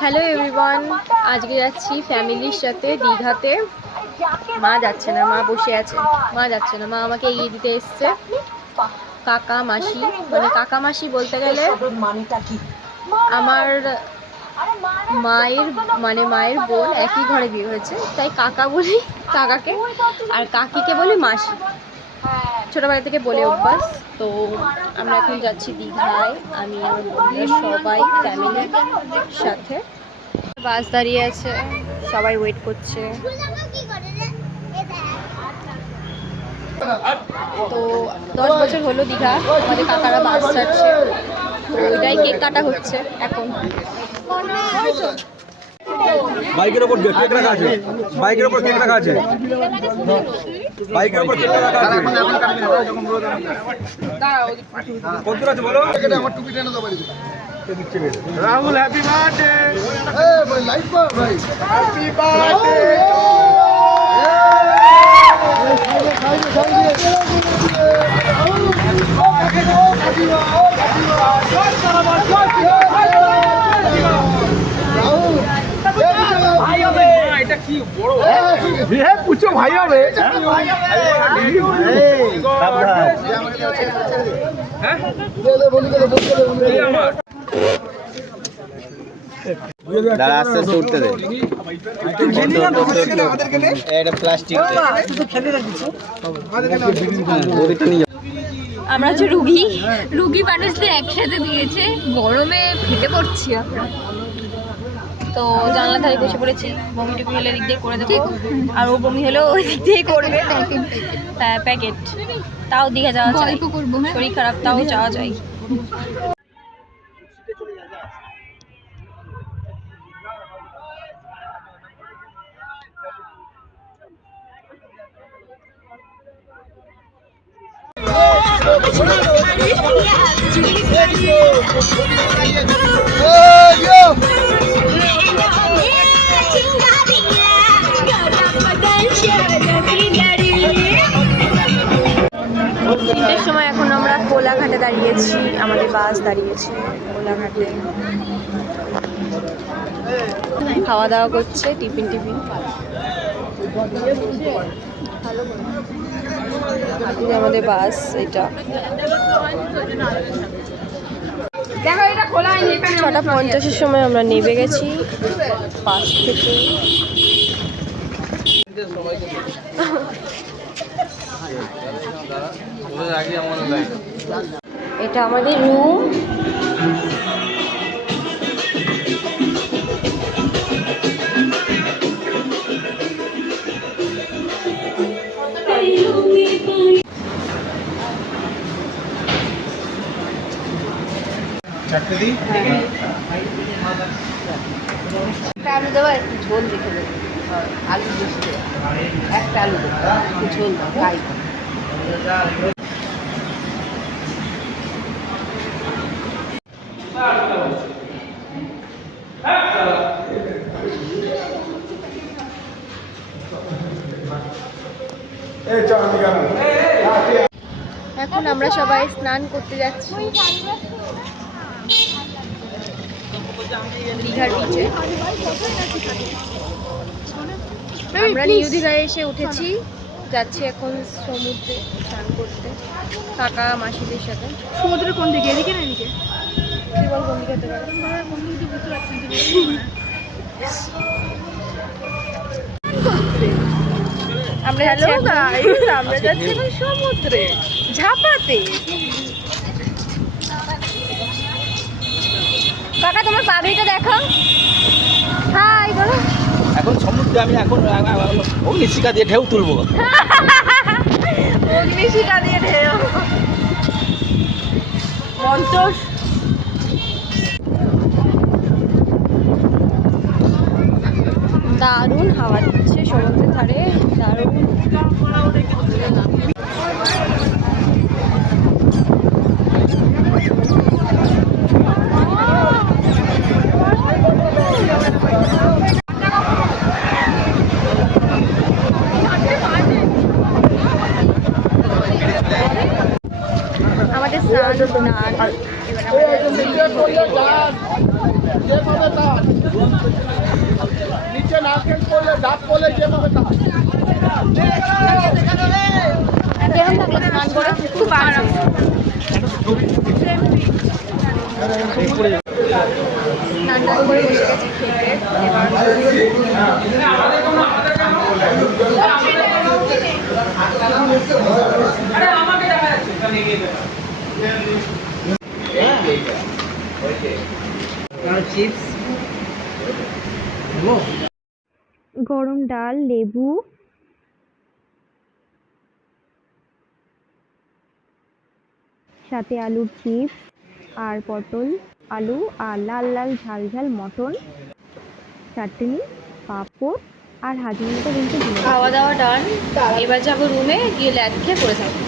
Hello everyone, আজকে যাচ্ছি ফ্যামিলির সাথে দীঘাতে। মা যাচ্ছে না, মা বসে আছে। মা যাচ্ছে না, মা আমাকে এগিয়ে দিতে এসছে। কাকা মাসি, মানে কাকা মাসি বলতে গেলে আমার মায়ের বোন, একই ঘরে বিয়ে হয়েছে, তাই কাকা বলি কাকাকে, আর কাকিকে বলি মাসি। ছোটবেলা থেকে বলে অভ্যাস। তো আমরা এখন যাচ্ছি দীঘায়, আমি আমার বন্ধুরা সবাই ফ্যামিলির সাথে। বাস দাঁড়িয়ে আছে, সবাই ওয়েট করছে। তো 10 বছর হলো দীঘা, আমাদের কাকারা বাস ছাড়ছে, তো ওইটাই কেক কাটা হচ্ছে এখন। বাইকের উপর কেক রাখা আছে, বাইকের উপর কেক রাখা আছে, বাইকের উপর কেক রাখা আছে। কত আছে বলো? আমার টুপিটা এনে দাও বাড়িতে। Rahul happy birthday. এই ভাই লাইভ কর ভাই। Happy birthday. পুছো ভাই হবে। দাঁড়া, আস্তে আস্তে উঠতে দে। এটা প্লাস্টিক। আমরা হচ্ছে রুগী মানুষদের একসাথে দিয়েছে, গরমে ফেটে পড়ছি আমরা। তো জানলা ধারে বসে পড়েছি, বমি টুমি হলে দিক দিয়ে করে দেবো, আর ও বমি হলেও ওই দিক দিয়ে করবে। হ্যাঁ, প্যাকেট। তাও দীঘা যাওয়া চাই, শরীর খারাপ তাও যাওয়া চাই। তিনটের সময় এখন আমরা কোলাঘাটে দাঁড়িয়েছি, আমাদের বাস দাঁড়িয়েছে কোলাঘাটে। খাওয়া দাওয়া করছে, টিফিন আমাদের বাস এটা। 6:50-এর সময় আমরা নেমে গেছি বাস থেকে। এটা আমাদের রুম। আলু দেবো, একটু ঝোল দেখে দেবো, আলু বেশি দেবো, একটা আলু দেবো, একটু ঝোল দাও, খাই। এখন আমরা সবাই স্নান করতে যাচ্ছি দীঘার বিচে। আমরা নিউ দীঘায় এসে উঠেছি, যাচ্ছি এখন সমুদ্রে স্নান করতে কাকা মাসিদের সাথে। সমুদ্রের কোন দিকে, এদিকে না এদিকে? কি বল, কোন দিকে হতে পারে? আমরা যাচ্ছি এখন সমুদ্রে ঝাপাতে। কাকা তোমার পাগড়িটা দেখো, হাই বলো। এখন সমুদ্রে আমি এখন অগ্নিশিখা দিয়ে ঢেউ তুলবো। অগ্নিশিখা দিয়ে ঢেউ মন্তর। দারুণ হাওয়া দিচ্ছে সমুদ্রের ধারে, দারুণ। আমাদের স্নান, এবার আমরা যেভাবে কাজ নিচে নারকেল করলে ডাব করলে যেভাবে কাজ কেমন লাগলো স্নান করে? খুব আরাম। স্নান টান করে বসে গেছি খেতে। গরম ডাল, লেবু, সাথে আলুর চিপস আর পটল আলু আর লাল লাল ঝাল ঝাল মটন, চাটনি, পাঁপড় আর হাজির মতো কিন্তু খাওয়া দাওয়া ডান। এবার যাবো রুমে গিয়ে ল্যাদ খেয়ে পড়ে থাকবো।